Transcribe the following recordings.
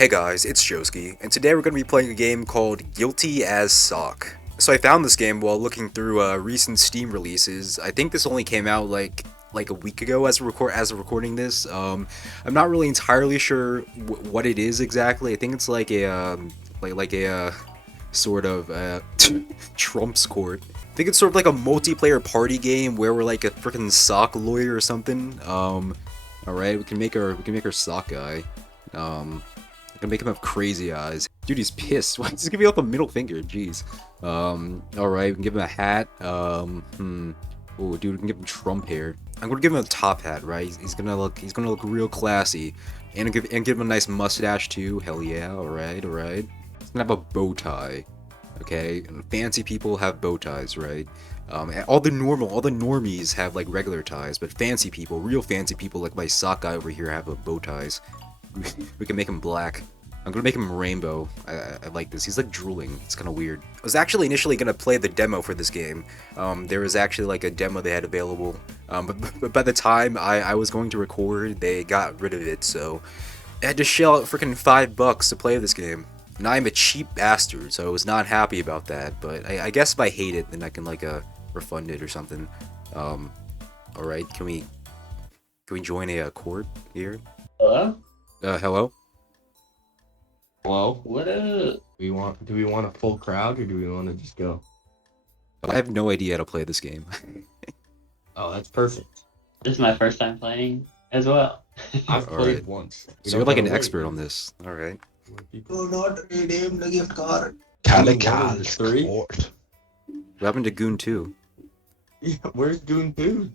Hey guys, it's Joski, and today we're going to be playing a game called Guilty as Sock. So I found this game while looking through recent Steam releases. I think this only came out like a week ago as of recording this. I'm not really entirely sure what it is exactly. I think it's like a sort of Trump's court. I think it's sort of like a multiplayer party game where we're like a freaking sock lawyer or something. All right, we can make our sock guy. Gonna make him have crazy eyes. Dude, he's pissed. Why does he give me up a middle finger? Jeez. Alright, we can give him a hat. Oh, dude, we can give him Trump hair. I'm gonna give him a top hat, right? He's gonna look real classy. And give him a nice mustache too. Hell yeah, alright. He's gonna have a bow tie. Okay? And fancy people have bow ties, right? All the normies have like regular ties, but fancy people, real fancy people like my sock guy over here have bow ties. We can make him black. I'm gonna make him rainbow. I like this. He's like drooling. It's kind of weird. I was actually initially gonna play the demo for this game. There was actually like a demo they had available. But by the time I was going to record, they got rid of it. So I had to shell out freaking $5 to play this game. And I'm a cheap bastard, so I was not happy about that. But I guess if I hate it, then I can like refund it or something. All right. Can we join a court here? Hello? Hello? Hello? What up? Do we want a full crowd or do we want to just go? I have no idea how to play this game. Oh, that's perfect. This is my first time playing as well. I've All played right. once. So you're like an expert on this. Alright. Do not redeem the gift card. Calical three. What happened to Goon 2? Yeah, where's Goon 2?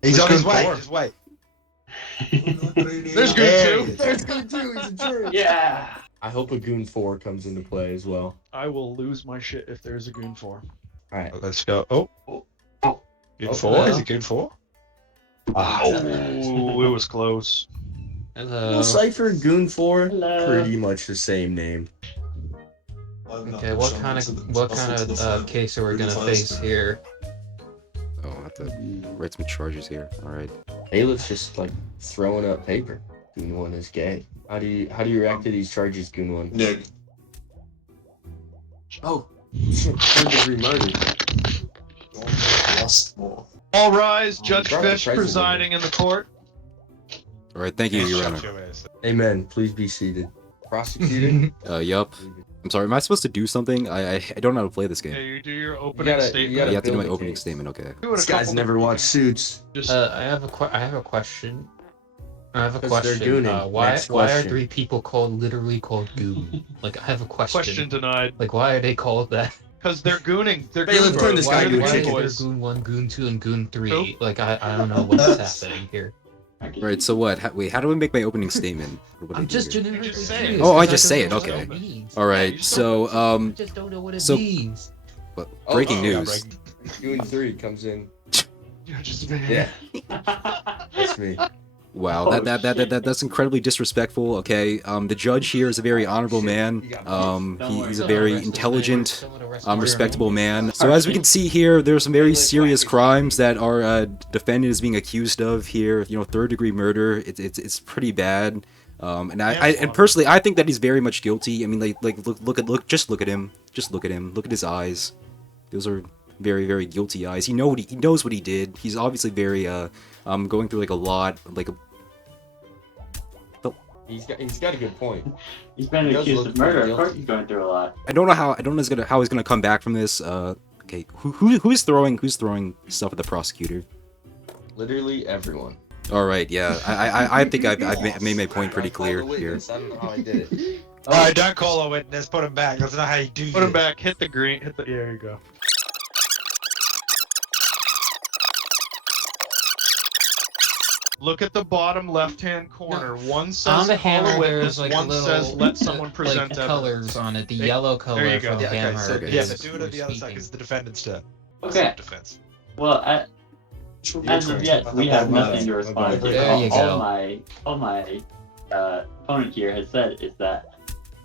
He's on his way. Goon Just wait. There's Goon 2. There's Goon 2. He's a jerk. Yeah! I hope a Goon 4 comes into play as well. I will lose my shit if there's a Goon 4. Alright. Let's go. Oh. Goon Oh, 4? hello. Is it Goon 4? Oh, it was close. Well, Cypher and Goon 4, Hello. pretty much the same name. Okay, what kind of case are we gonna face here? Oh, I have to write some charges here. Alright. Aleph just like throwing up paper. Goon 1 is gay. How do you react to these charges, Goon 1? Nig. Oh, shit, third-degree murder. All rise, Judge Brought the Fish president presiding in the court. Alright, thank you, Your Honor. Amen. Please be seated. Prosecuted. Yup. I'm sorry, am I supposed to do something? I don't know how to play this game. Okay, you do your You opening gotta- statement. you You gotta have to do my build a opening case. statement, okay. Do it a This guy's couple- never watched Suits. Just I have a question. I have a 'Cause they're question. gooning. Why Next are question. 3 people literally called Goon? Like, I have a question denied. Like, why are they called that? Because they're gooning. They're Hey, let's goon turn bros. this Why guy are into the a Why good chicken. is there boys? Goon 1, Goon 2, and Goon 3? Who? Like, I don't know what's happening here. Right, so what? Wait, how do I make my opening statement? Or what I'm do I do just here? generically just say it. curious, Oh, I 'cause just don't say it, know what okay. means. Alright, so, I just don't know what it so- means. but breaking yeah, news. Goon 3 comes in. You're just Yeah, that's me. Wow, Oh, that's incredibly disrespectful. Okay, the judge here is a very honorable man. He's a very intelligent, respectable man. So as we can see here, there's some very serious crimes that our defendant is being accused of here. You know, third-degree murder. It's pretty bad. And personally, I think that he's very much guilty. I mean, just look at him. Just look at him. Look at his eyes. Those are very, very guilty eyes. He knows what he did. He's obviously very going through like a lot, like a. He's got a good point. He's been He does accused look of murder. pretty Of course guilty. he's going through a lot. I don't know how he's gonna come back from this. Okay, who's throwing stuff at the prosecutor? Literally everyone. All right, yeah, I think I've made my point pretty clear here. I don't know how I did it. Alright, don't call a witness. Put him back. That's not how you do put him it. back. Hit the green. Hit the. There you go. Look at the bottom left-hand corner. One On says the call a hammer, witness. there's like One little says let someone present like evidence. colors on it. The There- yellow there color you for go. the Yeah, okay, hammer. so Okay. yeah, is do it on the other side because the defendant's turn. Okay. Defense. Well, as of yet, we have nothing to respond to. There you go. All my opponent here has said is that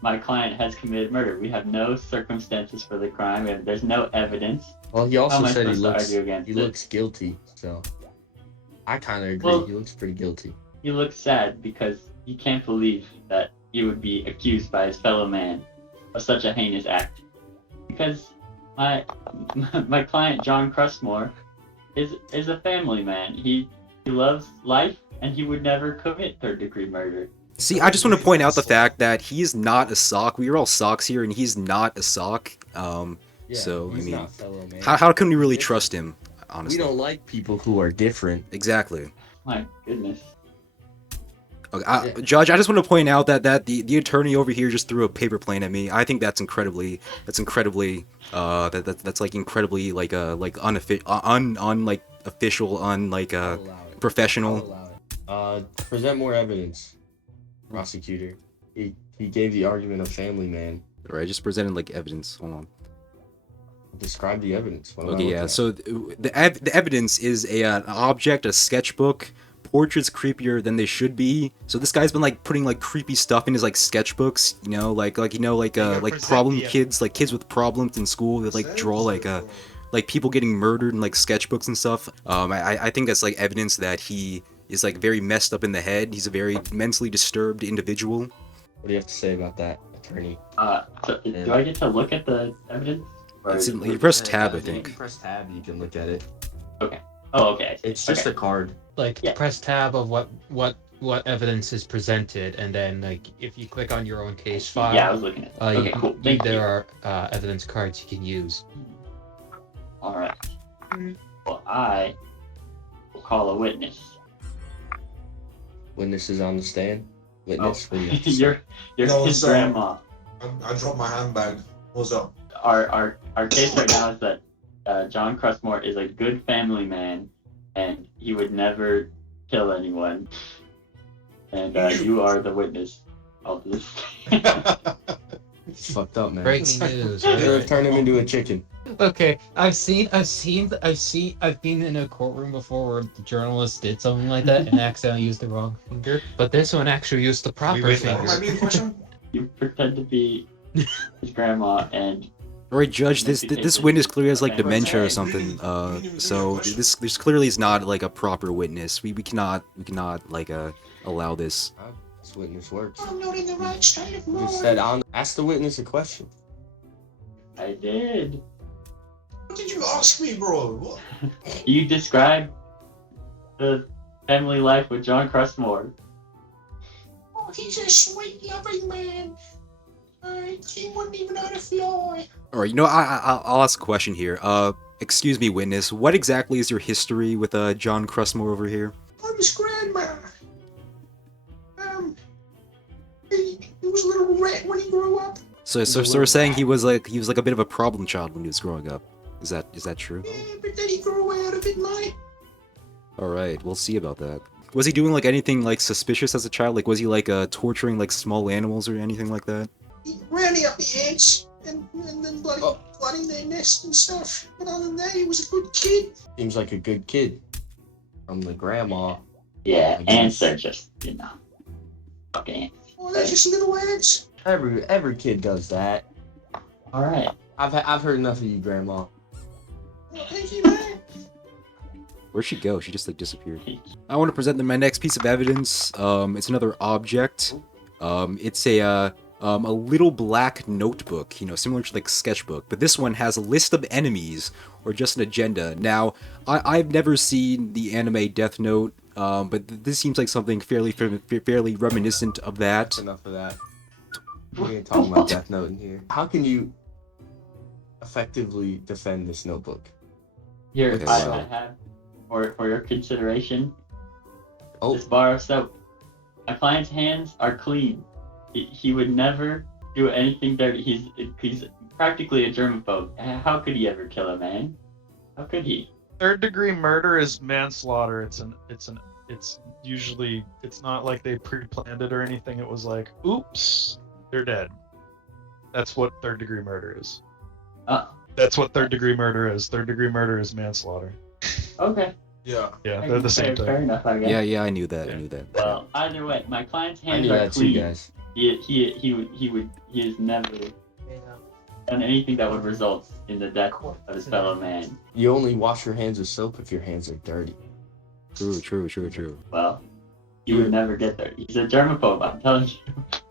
my client has committed murder. We have no circumstances for the crime. There's no evidence. Well, he How also am I said supposed to argue against he it? looks guilty, so I kind of agree. Well- he looks pretty guilty. You look sad because you can't believe that he would be accused by his fellow man of such a heinous act? Because my client John Crustmore is a family man. He loves life, and he would never commit third-degree murder. See, I just want to point out the fact that he is not a sock. We are all socks here, and he's not a sock. Yeah, So, he's I mean, not fellow man. how can we really trust him, honestly? We don't like people who are different. Exactly. My goodness. Okay, Judge, I just want to point out that the attorney over here just threw a paper plane at me. I think that's incredibly that's incredibly like like official, I'll allow it. professional. I'll allow it. Present more evidence, prosecutor. He gave the argument of family man. All right, just presented like evidence. Hold on. Describe the evidence. What am I Okay, looking yeah. at? So the evidence is an object, a sketchbook. Portraits creepier than they should be. So this guy's been like putting like creepy stuff in his like sketchbooks, you know, like present problem the kids, like kids with problems in school that like draw like people getting murdered in like sketchbooks and stuff. I think that's like evidence that he is like very messed up in the head. He's a very mentally disturbed individual. What do you have to say about that, attorney? So do I get to look at the evidence? Or It's is in, it- you press tab, I If you think. press tab, you can look at it. Oh, okay. It's just Okay. a card. Like Yeah. press tab of what evidence is presented, and then like if you click on your own case file, Yeah, I was looking at it. Okay, cool. Thank you. there are evidence cards you can use. All right. Well, I will call a witness. Witness is on the stand. Witness, what do you have to say? You're No, his sir. grandma. I dropped my handbag. What's up? Our case right now is that John Crustmore is a good family man, and he would never kill anyone. And you are the witness of this. It's fucked up, man. Breaking news. They're gonna alright. turn him into a chicken. Okay, I've been in a courtroom before where the journalist did something like that and accidentally used the wrong finger, but this one actually used the proper witnessed finger. What might be a question? You pretend to be his grandma, and All right, Judge. This witness clearly has like Okay. dementia or something. So this clearly is not like a proper witness. We cannot like allow this. This witness works. I'm not in the right state of You mind. said ask the witness a question. I did. What did you ask me, bro? What? You described the family life with John Crustmore. Oh, he's a sweet, loving man. He wouldn't even hurt a fly. All right, I'll ask a question here. Excuse me, witness. What exactly is your history with John Crustmore over here? I'm his grandma. He was a little rat when he grew up. So we're saying he was like a bit of a problem child when he was growing up. Is that true? Yeah, but then he grew out of it, mate. All right, we'll see about that. Was he doing like anything like suspicious as a child? Like was he like torturing like small animals or anything like that? He rounding up the ants and then flooding their nests and stuff. But other than that, he was a good kid. Seems like a good kid. From the grandma. Yeah, I guess. ants are just, fucking ants. Oh, they're just little ants. Every kid does that. All right. I've heard enough of you, grandma. Oh, thank you, man. Where'd she go? She just like disappeared. I want to present them my next piece of evidence. It's another object. It's a little black notebook, similar to like sketchbook, but this one has a list of enemies or just an agenda. Now, I've never seen the anime Death Note, but this seems like something fairly reminiscent of that. Enough of that. We ain't talking about Death Note in here. How can you effectively defend this notebook? Here, Okay, I so- have for your consideration. Oh, This bar of soap. My client's hands are clean. He would never do anything dirty. He's practically a germaphobe. How could he ever kill a man? How could he? Third-degree murder is manslaughter. It's usually, it's not like they pre-planned it or anything. It was like, oops, they're dead. That's what third-degree murder is. Oh, That's what third-degree murder is. Third-degree murder is manslaughter. okay. Yeah. Yeah, they're the same Fair thing. enough, I guess. Yeah, I knew that. I knew that. Well, either way, my client's I hands knew are that too, clean. guys. He has never done anything that would result in the death of his fellow man. You only wash your hands with soap if your hands are dirty. True. Well, You would never get there. He's a germaphobe, I'm telling you.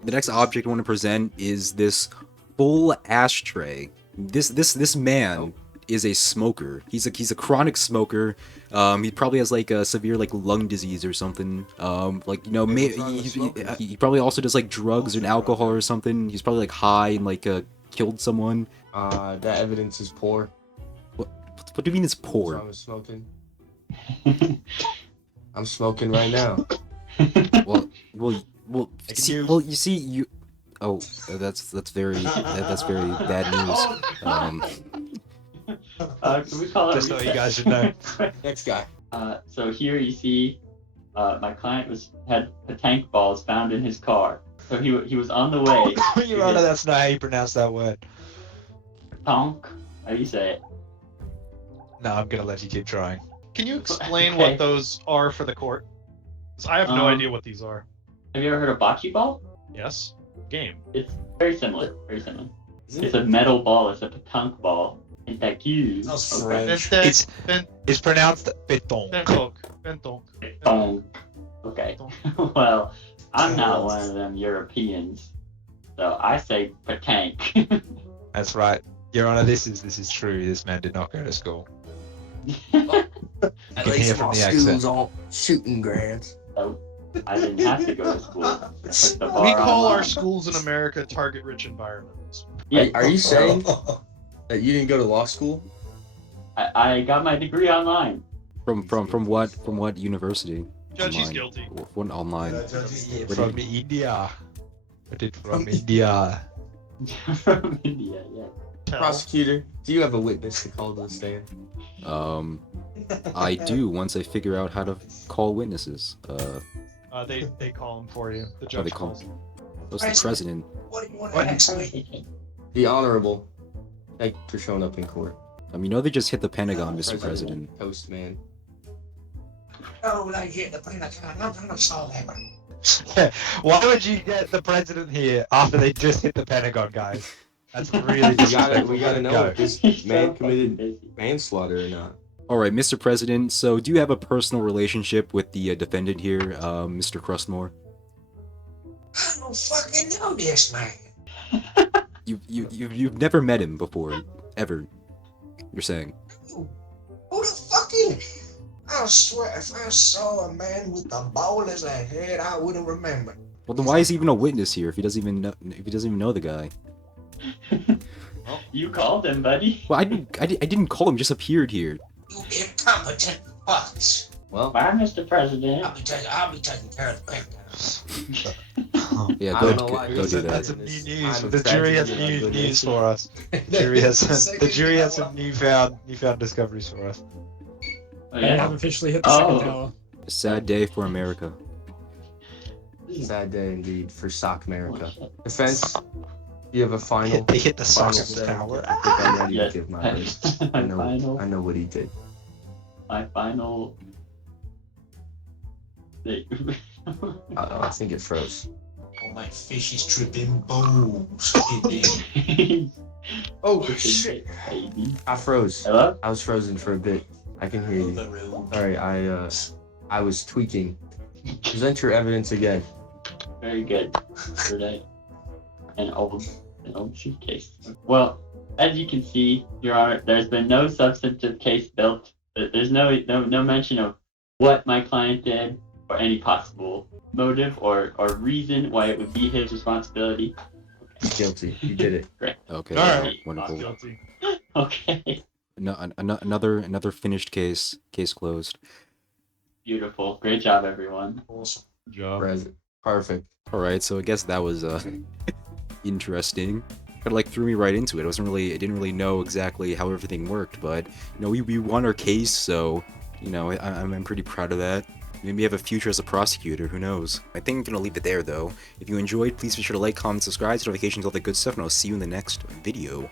The next object I want to present is this full ashtray. This man is a smoker. He's a chronic smoker. He probably has like a severe like lung disease or something. Like, you know, he probably also does like drugs and alcohol or something. He's probably like high and like killed someone. That evidence is poor. What do you mean it's So poor? I'm smoking. I'm smoking right now. Well, Like see, you. well, you see, you. Oh, that's very bad news. Can we call it Just so you reset? guys should know. Next guy. So here you see, my client had tank balls found in his car. So he was on the way. Your Honor, that's not how you pronounce that word. Tonk. How do you say it? No, I'm gonna let you keep trying. Can you explain Okay. what those are for the court? 'Cause I have no idea what these are. Have you ever heard of bocce ball? Yes. Game. It's very similar. Very similar. Isn't It's it? a metal ball. It's a petanque ball. And thank you. That's Okay. French. It's pronounced béton. Bentonk. Tonk. Okay. Well, I'm not one of them Europeans, so I say petanque. That's right. Your Honor, this is true. This man did not go to school. At can hear least from my the accent. school's all shooting grounds. So I didn't have to go to school. Took the We bar call our online. schools in America target-rich environments. Yeah, Are you saying that you didn't go to law school? I got my degree online. From what university? Judge, he's Online. guilty. What online? From India. But it from India. From India, yeah. Tell. Prosecutor, do you have a witness to call to the stand? I do once I figure out how to call witnesses. They call him for you. The they judge call calls him. What's the president? What do you want to ask me? The Honorable. Thank you for showing up in court. You know they just hit the Pentagon, Mr. President. Postman. Oh, they hit the Pentagon. I'm gonna solve that one. Why would you get the president here after they just hit the Pentagon, guys? That's really We gotta know if this He's so man fucking committed busy. manslaughter or not. Alright, Mr. President, so do you have a personal relationship with the defendant here, Mr. Crustmore? I don't fucking know this man. You've never met him before, ever. You're saying. Who the fuck is he? I swear, if I saw a man with a ball as a head, I would have remembered. Well, then why is he even a witness here if he doesn't even know the guy? You called him, buddy. Well, I didn't call him. Just appeared here. You incompetent fucks. Well, Bye, Mr. President. I'll be taking care of the Pentagon. Yeah, I go don't know why go you do said that. That's some new news. I'm The jury has tragedy new of news good for us. The jury has some newfound discoveries for us. Oh, I yeah. have officially hit the Oh. second tower. A sad day for America. Sad day indeed for Sock America. Oh, shit. Defense, you have a final. They hit the final socket say. tower. I think I'm ready Yes. to give my verdict. I know what he did. My final. I think it froze. Oh, my fish is tripping balls. Oh shit! Baby. I froze. Hello? I was frozen for a bit. I can hear you. Sorry, I was tweaking. Present your evidence again. Very good. For that. An old suitcase. Well, as you can see, Your Honor, there's been no substantive case built. There's no mention of what my client did or any possible motive or reason why it would be his responsibility. Guilty. You did it. Okay, Alright. wonderful. Guilty. Okay. Another finished case. Case closed. Beautiful. Great job, everyone. Awesome. Job. Present. Perfect. All right, so I guess that was interesting. Kind of like threw me right into it. I didn't really know exactly how everything worked, but we won our case, so I'm pretty proud of that. Maybe have a future as a prosecutor, who knows? I think I'm gonna leave it there though. If you enjoyed, please be sure to like, comment, subscribe, notifications, all that good stuff, and I'll see you in the next video.